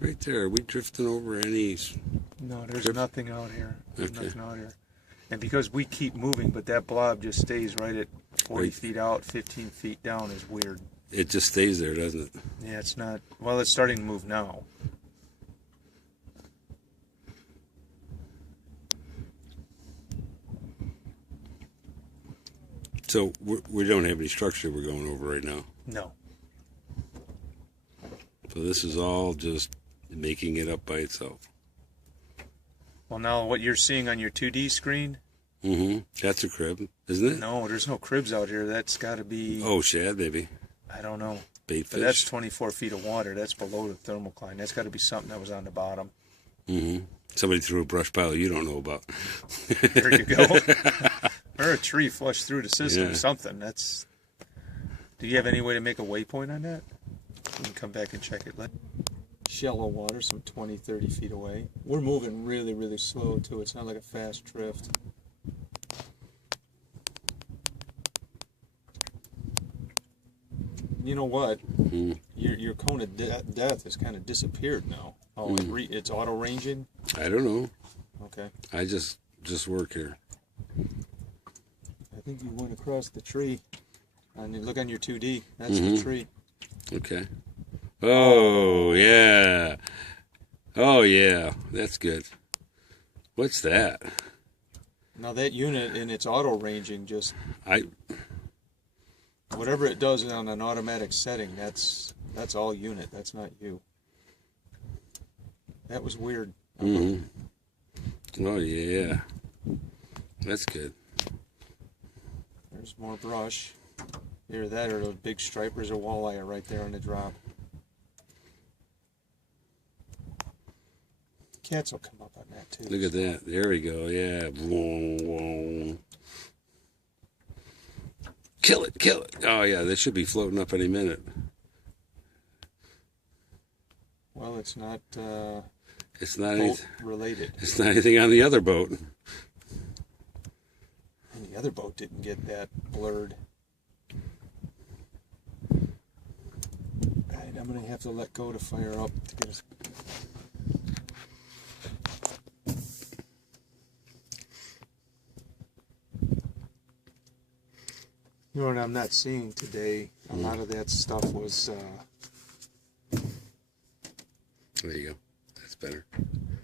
Right there. Are we drifting over any? No, there's nothing out here. There's nothing out here. And because we keep moving, but that blob just stays right at 40 feet out, 15 feet down is weird. It just stays there, doesn't it? Yeah, it's not. Well, it's starting to move now. So we don't have any structure we're going over right now. No. So this is all just making it up by itself. Well, now what you're seeing on your 2D screen? Mm-hmm. That's a crib, isn't it? No, there's no cribs out here. That's got to be... Oh, shad, maybe. I don't know. Bait fish. But that's 24 feet of water. That's below the thermocline. That's got to be something that was on the bottom. Mm-hmm. Somebody threw a brush pile you don't know about. There you go. Or a tree flushed through the system. Yeah. Something. That's... Do you have any way to make a waypoint on that? We can come back and check it later. Shallow water, some 20, 30 feet away. We're moving really, really slow, too. It's not like a fast drift. You know what? Mm-hmm. Your cone of death has kind of disappeared now. Oh, it's auto ranging? I don't know. Okay. I just work here. I think you went across the tree. And you look on your 2D. That's the tree. Okay. Oh, yeah. Oh, yeah. That's good. What's that? Now that unit in its auto ranging just... Whatever it does on an automatic setting, that's all unit. That's not you. That was weird. Mm-hmm. Oh, yeah. That's good. There's more brush. Either that or those big stripers or walleye are right there on the drop. Cats will come up on that too. Look at that. There we go. Yeah. Vroom, vroom. Kill it. Kill it. Oh, yeah. They should be floating up any minute. Well, it's not boat related. It's not anything on the other boat. And the other boat didn't get that blurred. Alright, I'm going to have to let go to fire up to get us... You know what I'm not seeing today? A lot of that stuff was... There you go. That's better.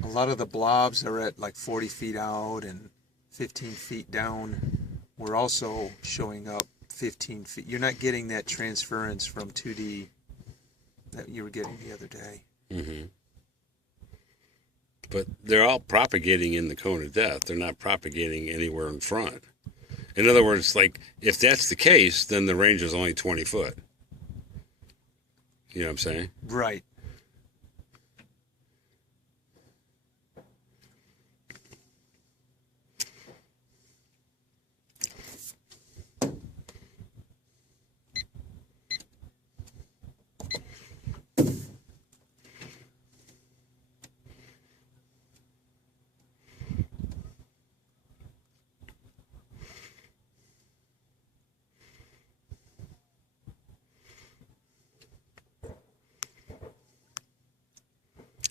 A lot of the blobs are at like 40 feet out and 15 feet down. We're also showing up 15 feet. You're not getting that transference from 2D that you were getting the other day. Mm-hmm. But they're all propagating in the cone of death. They're not propagating anywhere in front. In other words, like, if that's the case, then the range is only 20 foot. You know what I'm saying? Right.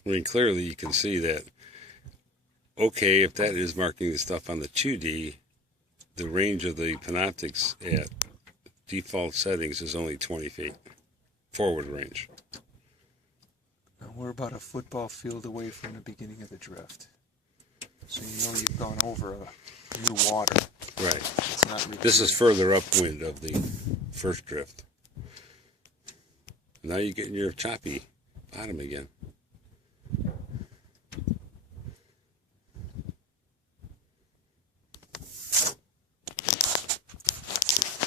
I mean, clearly you can see that, okay, if that is marking the stuff on the 2D, the range of the panoptics at default settings is only 20 feet, forward range. Now we're about a football field away from the beginning of the drift. So you know you've gone over a new water. Right. It's not repeating. This is further upwind of the first drift. Now you're getting your choppy bottom again.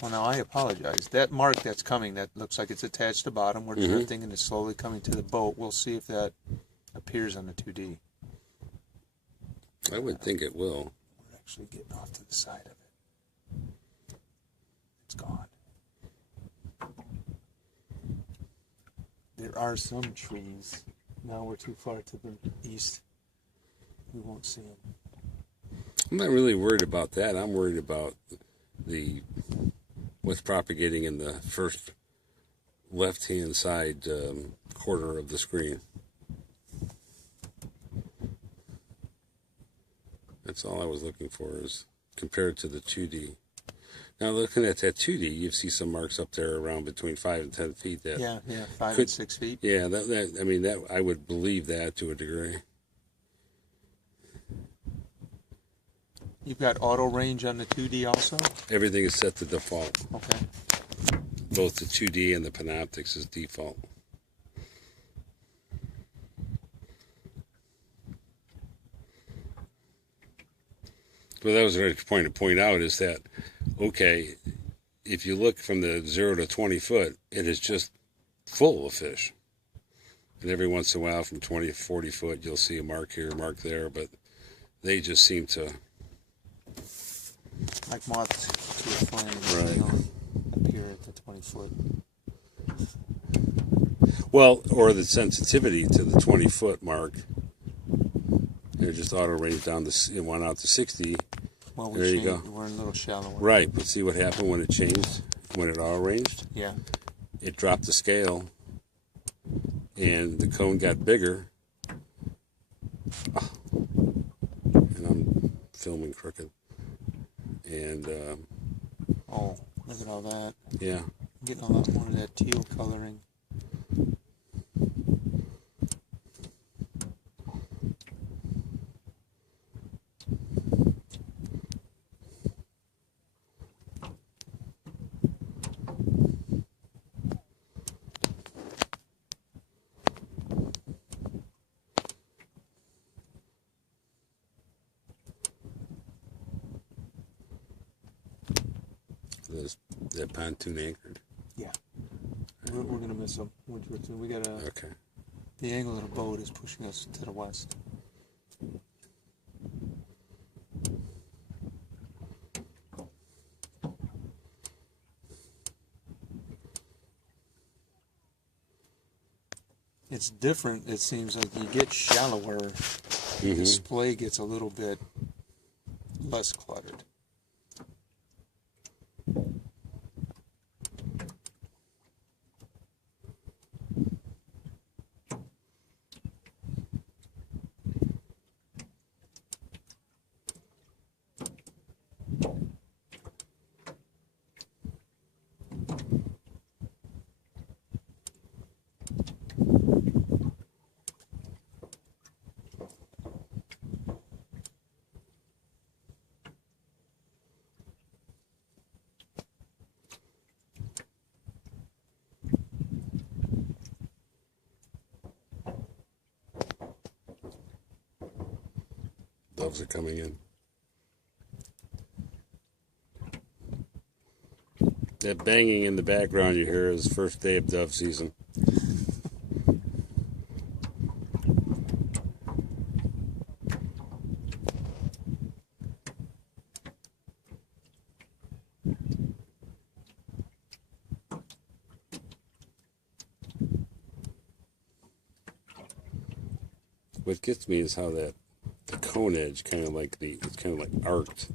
Well, now I apologize. That mark that's coming, that looks like it's attached to the bottom. We're drifting and it's slowly coming to the boat. We'll see if that appears on the 2D. I would think it will. We're actually getting off to the side of it. It's gone. There are some trees. Now we're too far to the east. We won't see them. I'm not really worried about that. I'm worried about what's propagating in the first left-hand side quarter of the screen. That's all I was looking for, is compared to the 2D. Now, looking at that 2D, you see some marks up there around between 5 and 10 feet. That 5 and 6 feet. Yeah, I mean, that I would believe that to a degree. You've got auto range on the 2D also? Everything is set to default. Okay. Both the 2D and the Panoptics is default. Well, that was a point to point out, is that, okay, if you look from the 0 to 20 foot, it is just full of fish. And every once in a while, from 20 to 40 foot, you'll see a mark here, a mark there, but they just seem to... Like moths to a flame. Right. You know, up here at the 20 foot. Well, or the sensitivity to the 20 foot mark. They're just auto range down to, it went out to 60. Well, there you go. We're a little shallower. Right, but see what happened when it changed, when it auto ranged? Yeah. It dropped the scale, and the cone got bigger. Oh. And I'm filming crooked. And, oh, look at all that. Yeah. I'm getting a lot more of that teal coloring. That pontoon anchored? Yeah. We're going to miss them. We got to... Okay. The angle of the boat is pushing us to the west. It's different. It seems like you get shallower. The display gets a little bit less cluttered. Doves are coming in. That banging in the background you hear is first day of dove season. What gets me is how that the cone edge it's kind of like arced.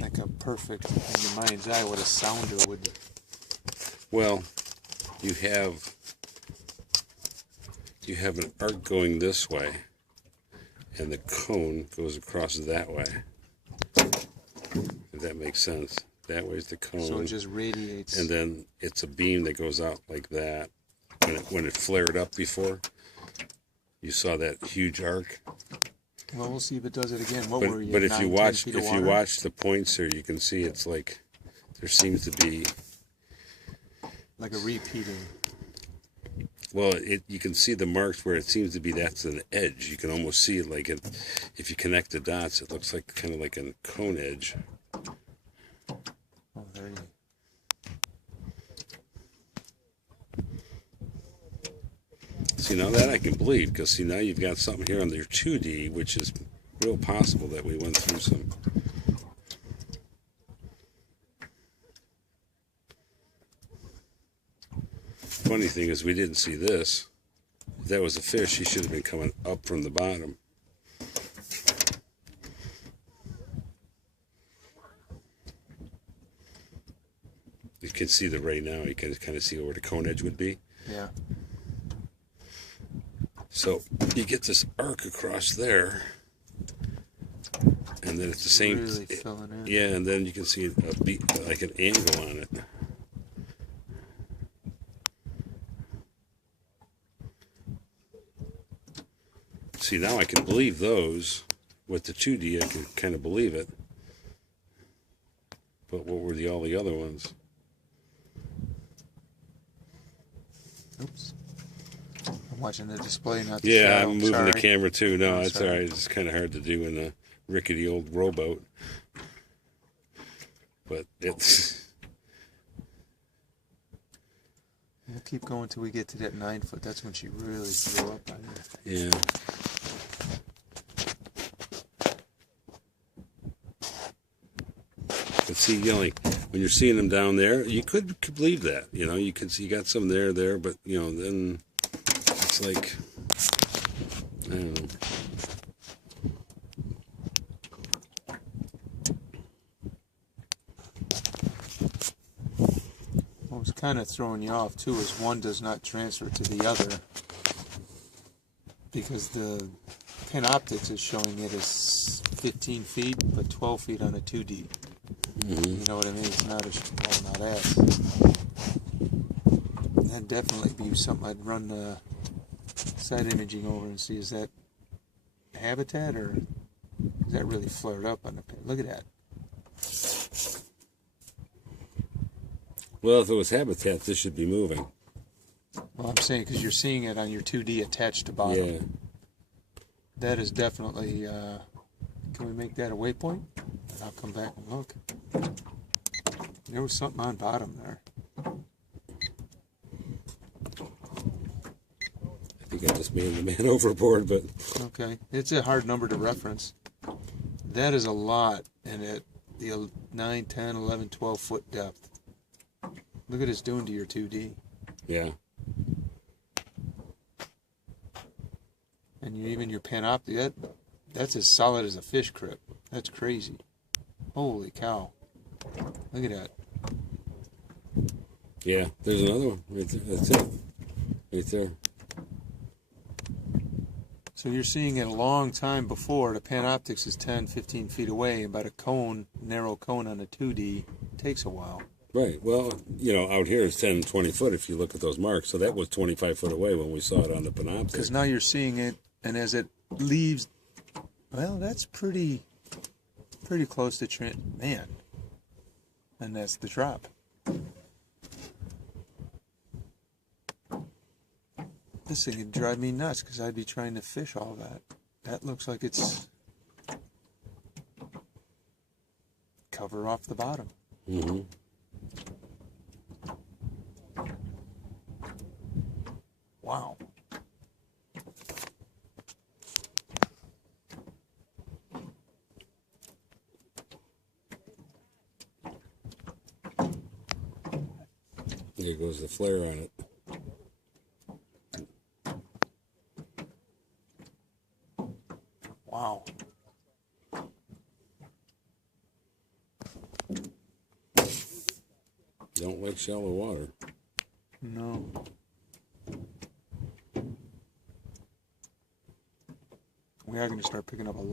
Like a perfect, in your mind's eye, what a sounder would. Well, you have an arc going this way, and the cone goes across that way. If that makes sense. That way's the cone. So it just radiates. And then it's a beam that goes out like that. When it flared up before, you saw that huge arc. Well, we'll see if it does it again. But if you watch the points here, you can see it's like there seems to be like a repeating. Well, you can see the marks where it seems to be that's an edge. You can almost see it like if you connect the dots, it looks like kind of like a cone edge. Oh, there you go. See, now that I can believe, because see, now you've got something here on your 2D, which is real possible that we went through some. Funny thing is, we didn't see this. If that was a fish, he should have been coming up from the bottom. You can see the ray now. You can kind of see where the cone edge would be. Yeah. So you get this arc across there, and then it's the same. Really filling in. Yeah, and then you can see like an angle on it. See, now I can believe those. With the 2D, I can kind of believe it. But what were all the other ones? Oops. I'm watching the display, not the Yeah, shadow. I'm moving Sorry. the camera too. No, Oh, that's sorry. all right. It's kind of hard to do in a rickety old rowboat. But it's... We'll keep going till we get to that 9 foot. That's when she really blew up on you. Yeah. But see, like when you're seeing them down there, you could believe that. You could see you got some there, but then it's like, I don't know. What was kind of throwing you off too is one does not transfer to the other because the Panoptix is showing it as 15 feet, but 12 feet on a 2D. You know what I mean? It's not not as. That'd definitely be something I'd run the side imaging over and see, is that habitat or is that really flared up on the pin? Look at that. Well, if it was habitat, this should be moving. Well, I'm saying because you're seeing it on your 2D attached to bottom. Yeah. That is definitely, can we make that a waypoint? And I'll come back and look. There was something on bottom there. I think I just made the man overboard, but... Okay, it's a hard number to reference. That is a lot, and at the 9, 10, 11, 12 foot depth. Look what it's doing to your 2D. Yeah. And even your Panoptic, that's as solid as a fish crib. That's crazy. Holy cow. Look at that. Yeah, there's another one. Right there. That's it. Right there. So you're seeing it a long time before. The Panoptix is 10, 15 feet away, but a cone, narrow cone on a 2D takes a while. Right. Well, out here it's 10, 20 foot if you look at those marks. So that was 25 foot away when we saw it on the Panoptic. Because now you're seeing it, and as it leaves, well, that's pretty close to man. And that's the drop. This thing would drive me nuts because I'd be trying to fish all that. That looks like it's cover off the bottom. Mm-hmm. Wow. There goes the flare on it. Wow. Don't like shallow water. No. We are going to start picking up a lot.